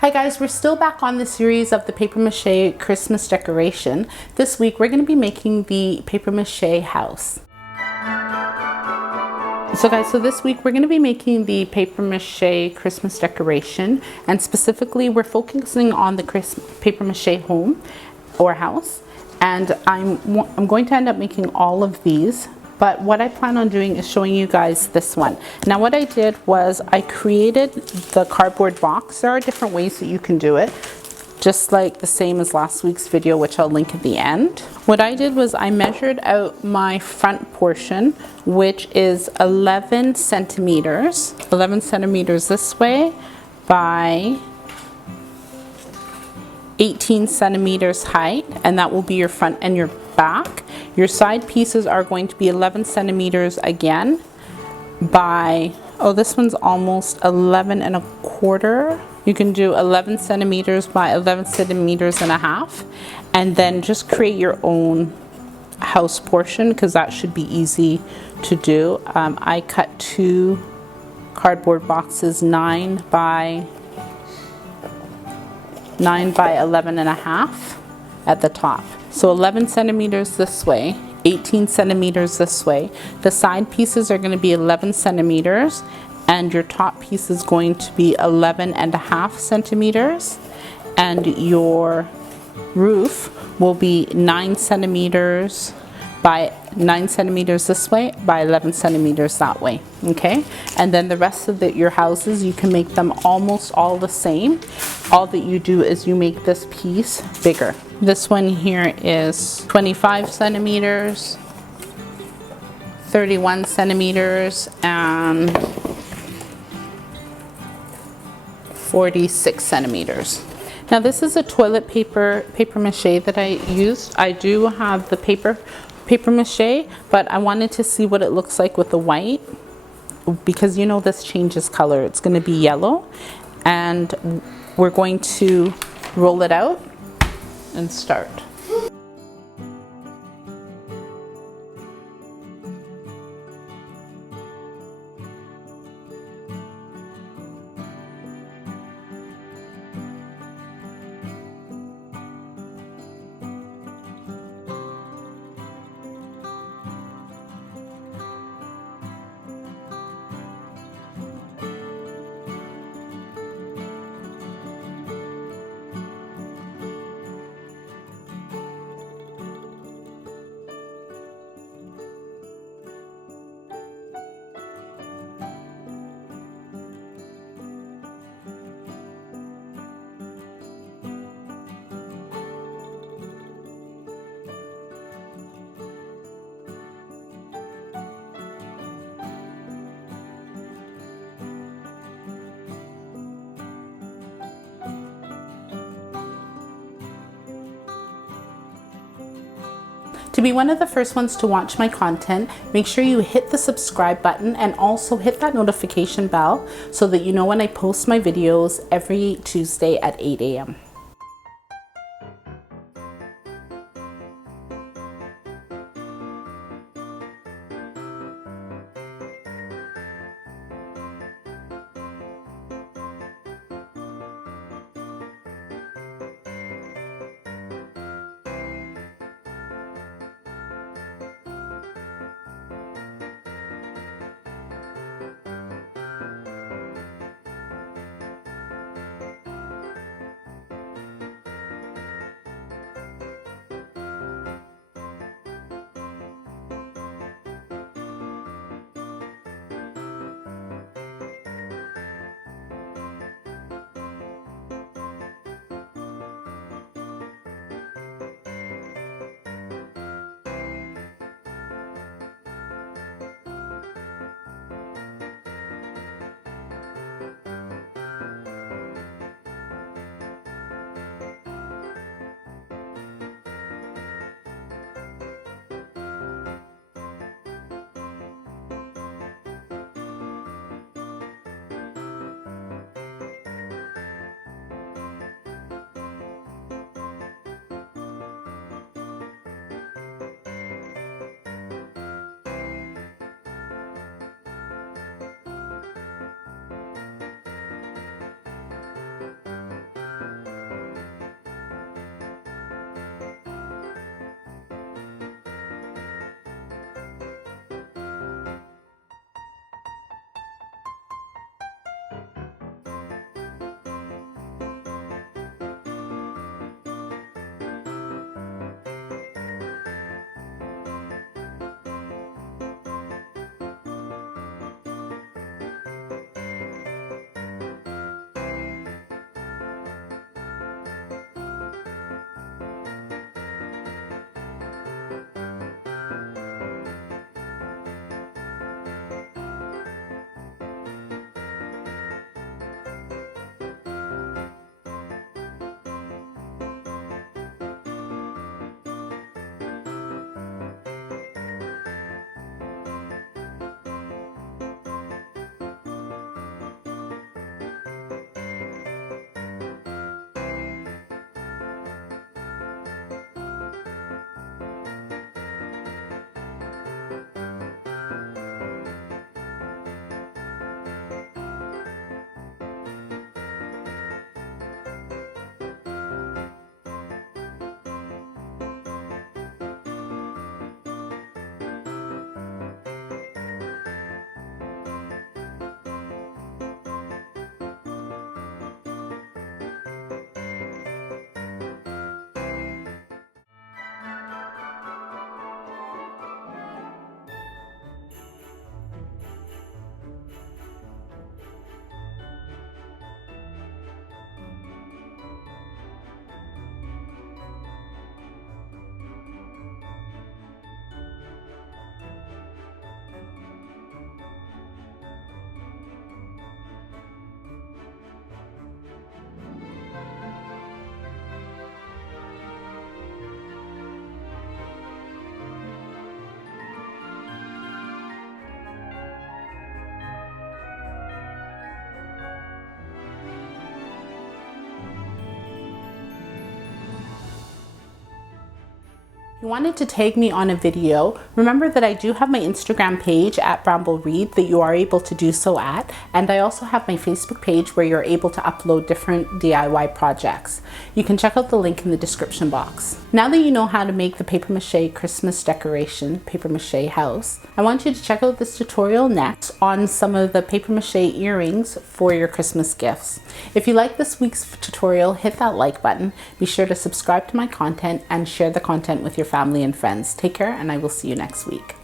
Hi guys, we're still back on the series of the paper mache Christmas decoration. This week we're going to be making the paper mache house. So this week we're going to be making the paper mache Christmas decoration, and specifically we're focusing on the paper mache home or house, and I'm going to end up making all of these. But what I plan on doing is showing you guys this one. Now what I did was I created the cardboard box. There are different ways that you can do it, just like the same as last week's video, which I'll link at the end. What I did was I measured out my front portion, which is 11 centimeters. 11 centimeters this way by 18 centimeters height, and that will be your front and your back. Your side pieces are going to be 11 centimeters again by, oh, this one's almost 11 and a quarter. You can do 11 centimeters by 11 centimeters and a half, and then just create your own house portion because that should be easy to do. I cut two cardboard boxes 9 by 11 and a half at the top. So 11 centimeters this way, 18 centimeters this way. The side pieces are going to be 11 centimeters, and your top piece is going to be 11 and a half centimeters, and your roof will be 9 centimeters by 9 centimeters this way by 11 centimeters that way. Okay, and then the rest of your houses, you can make them almost all the same. All that you do is you make this piece bigger. This one here is 25 centimeters, 31 centimeters, and 46 centimeters. Now this is a toilet paper mache that I used. I do have the paper mache, but I wanted to see what it looks like with the white, because you know this changes color. It's going to be yellow, and we're going to roll it out and start. To be one of the first ones to watch my content, make sure you hit the subscribe button and also hit that notification bell so that you know when I post my videos every Tuesday at 8 a.m. you wanted to tag me on a video, remember that I do have my Instagram page at BrambleReed that you are able to do so at, and I also have my Facebook page where you're able to upload different DIY projects. You can check out the link in the description box. Now that you know how to make the paper mache Christmas decoration, paper mache house, I want you to check out this tutorial next on some of the paper mache earrings for your Christmas gifts. If you like this week's tutorial, hit that like button. Be sure to subscribe to my content and share the content with your family and friends. Take care, and I will see you next week.